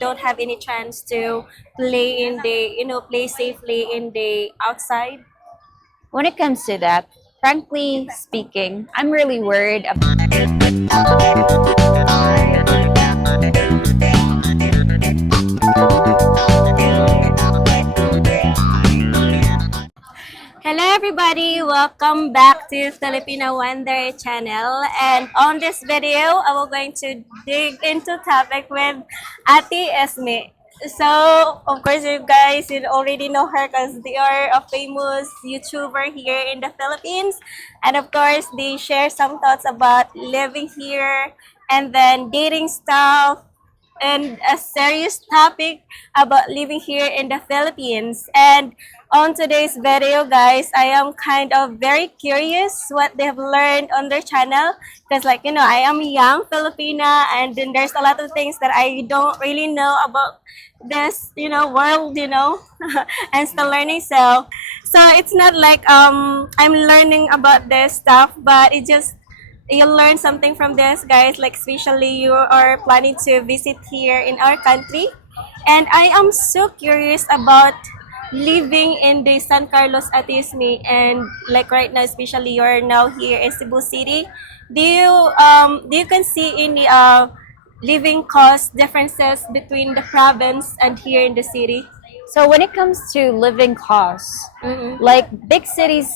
don't have any chance to play in the, play safely in the outside? When it comes to that, frankly speaking, I'm really worried about. Hello everybody, welcome back to Filipina Wonder channel, and on this video I will going to dig into topic with Ate Esme. So of course you guys already know her because they are a famous YouTuber here in the Philippines, and of course they share some thoughts about living here and then dating stuff and a serious topic about living here in the Philippines. And on today's video, guys, I am kind of very curious what they've learned on their channel because, like, I am a young Filipina, and then there's a lot of things that I don't really know about this, world, and still learning. So it's not like I'm learning about this stuff, but it just you'll learn something from this, guys, like especially you are planning to visit here in our country. And I am so curious about living in the San Carlos Atisme, and like right now, especially you're now here in Cebu City. Do you can see any living cost differences between the province and here in the city? So when it comes to living costs, Mm-hmm. like big cities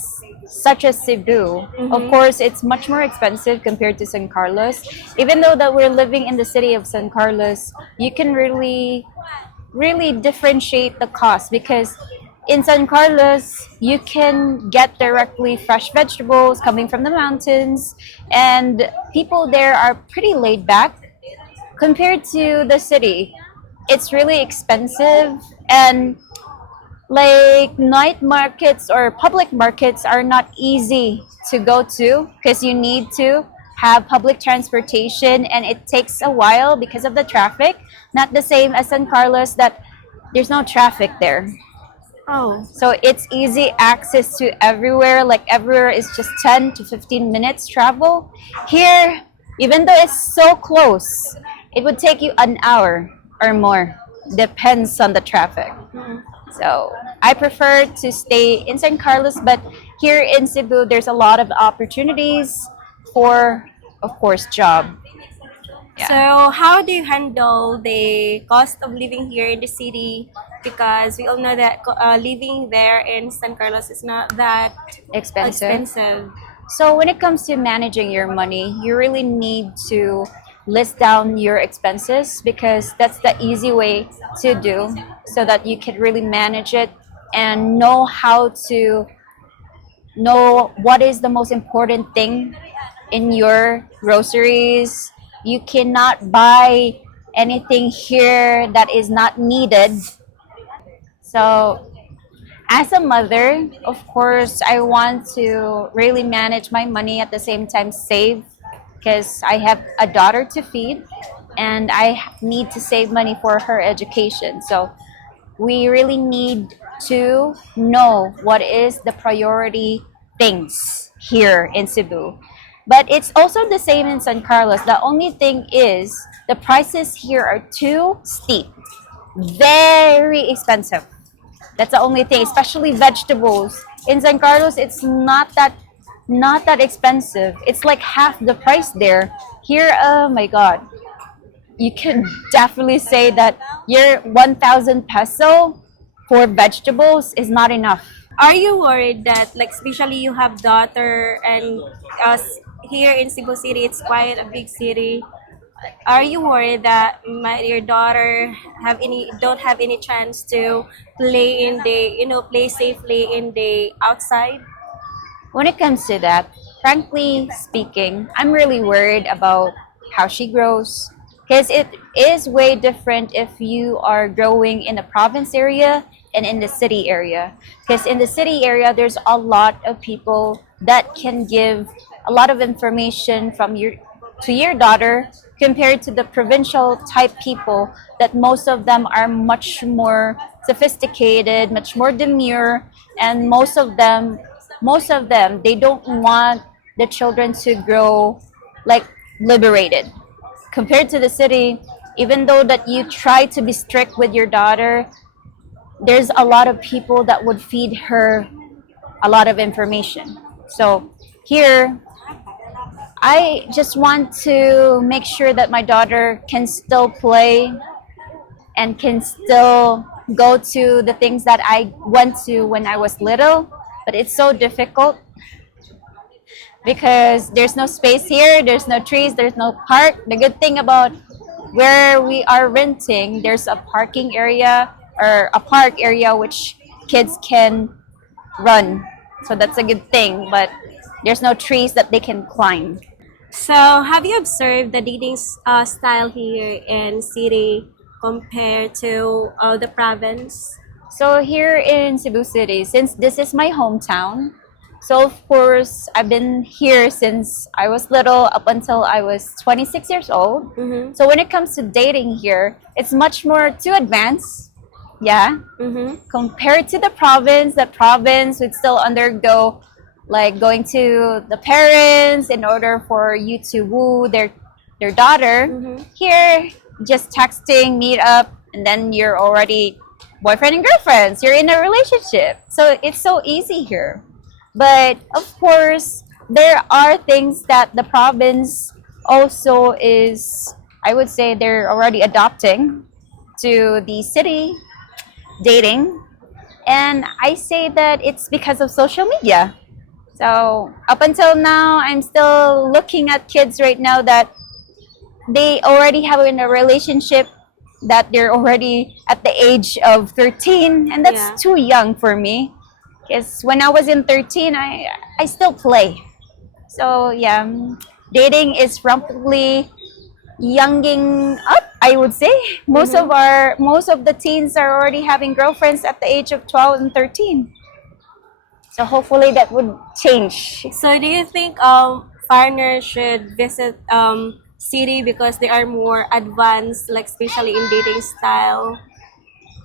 such as Cebu, of Mm-hmm. course, it's much more expensive compared to San Carlos. Even though that we're living in the city of San Carlos, you can really differentiate the cost because in San Carlos, you can get directly fresh vegetables coming from the mountains, and people there are pretty laid back compared to the city. It's really expensive, and like night markets or public markets are not easy to go to because you need to have public transportation and it takes a while because of the traffic. Not the same as San Carlos that there's no traffic there. Oh. So it's easy access to everywhere. Like everywhere is just 10 to 15 minutes travel. Here, even though it's so close, it would take you an hour or more. Depends on the traffic. So I prefer to stay in San Carlos, but here in Cebu, there's a lot of opportunities for, of course, job. Yeah. So, how do you handle the cost of living here in the city? Because we all know that living there in San Carlos is not that Expensive. expensive. So when it comes to managing your money, you really need to list down your expenses because that's the easy way to do so that you can really manage it and know how to know what is the most important thing in your groceries. You cannot buy anything here that is not needed. So as a mother, of course, I want to really manage my money at the same time save because I have a daughter to feed and I need to save money for her education. So we really need to know what is the priority things here in Cebu. But it's also the same in San Carlos. The only thing is the prices here are too steep, very expensive. That's the only thing, especially vegetables. In San Carlos, it's not that expensive. It's like half the price there. Here, oh my God, you can definitely say that your 1,000 peso for vegetables is not enough. Are you worried that, like, especially you have daughter and us here in Cebu City, it's quite a big city. Are you worried that your daughter don't have any chance to play in the, play safely in the outside? When it comes to that, frankly speaking, I'm really worried about how she grows because it is way different if you are growing in the province area and in the city area. Because in the city area, there's a lot of people that can give a lot of information from your to your daughter compared to the provincial type people that most of them are much more sophisticated, much more demure, and most of them they don't want the children to grow like liberated compared to the city. Even though that you try to be strict with your daughter, there's a lot of people that would feed her a lot of information. So here, I just want to make sure that my daughter can still play and can still go to the things that I went to when I was little. But it's so difficult because there's no space here, there's no trees, there's no park. The good thing about where we are renting, there's a parking area or a park area which kids can run. So that's a good thing, but there's no trees that they can climb. So, have you observed the dating style here in city compared to the province? So here in Cebu City, since this is my hometown, so of course I've been here since I was little up until I was 26 years old. Mm-hmm. So when it comes to dating here, it's much more to advance. Yeah. Mm-hmm. Compared to the province would still undergo like going to the parents in order for you to woo their daughter. Mm-hmm. Here, just texting, meet up, and then you're already boyfriend and girlfriends. You're in a relationship. So it's so easy here. But of course, there are things that the province also is, I would say, they're already adopting to the city dating. And I say that it's because of social media. So up until now, I'm still looking at kids right now that they already have in a relationship that they're already at the age of 13, and that's Yeah. too young for me. Because when I was in 13, I still play. So yeah, dating is rapidly younging up, I would say. Most of the teens are already having girlfriends at the age of 12 and 13. So hopefully that would change. So, do you think foreigners should visit city because they are more advanced, like especially in dating style?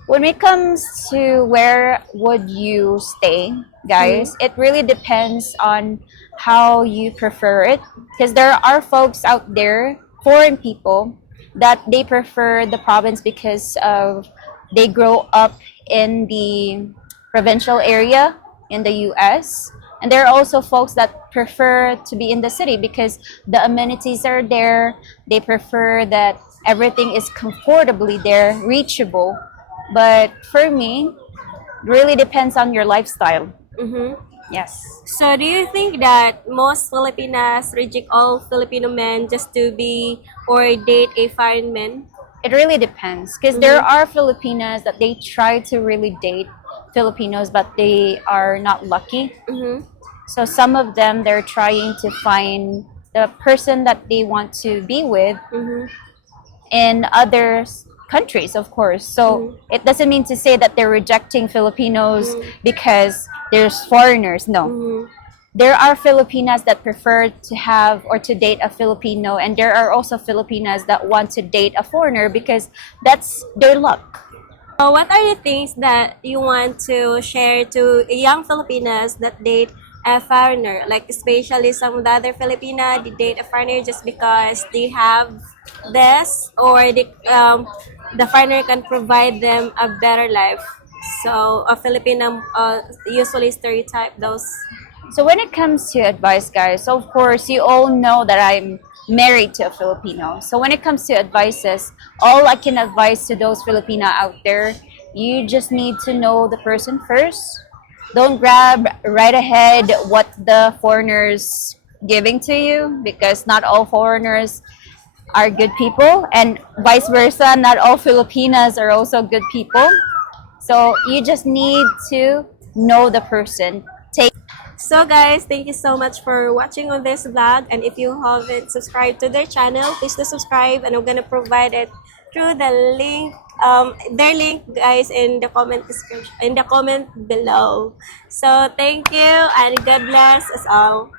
When it comes to where would you stay, guys, it really depends on how you prefer it. Because there are folks out there, foreign people, that they prefer the province because of they grow up in the provincial area in the US. And there are also folks that prefer to be in the city because the amenities are there. They prefer that everything is comfortably there, reachable. But for me, it really depends on your lifestyle. Mm-hmm. Yes. So, do you think that most Filipinas reject all Filipino men just to be or date a foreign man? It really depends because there are Filipinas that they try to really date Filipinos, but they are not lucky. Mm-hmm. So some of them, they're trying to find the person that they want to be with Mm-hmm. in other countries, of course. So it doesn't mean to say that they're rejecting Filipinos because there's foreigners. No. Mm-hmm. There are Filipinas that prefer to have or to date a Filipino, and there are also Filipinas that want to date a foreigner because that's their luck. So, what are the things that you want to share to young Filipinas that date a foreigner? Like, especially some of the other Filipina, they date a foreigner just because they have this, or the foreigner can provide them a better life. So, a Filipino usually stereotype those. So when it comes to advice, guys, so of course you all know that I'm married to a Filipino. So when it comes to advices, all I can advise to those Filipina out there, you just need to know the person first. Don't grab right ahead what the foreigners giving to you because not all foreigners are good people, and vice versa, not all Filipinas are also good people. So you just need to know the person. So guys, thank you so much for watching on this vlog, and if you haven't subscribed to their channel, please do subscribe, and I'm gonna provide it through the link, their link, guys, in the comment description, in the comment below. So thank you and God bless us all.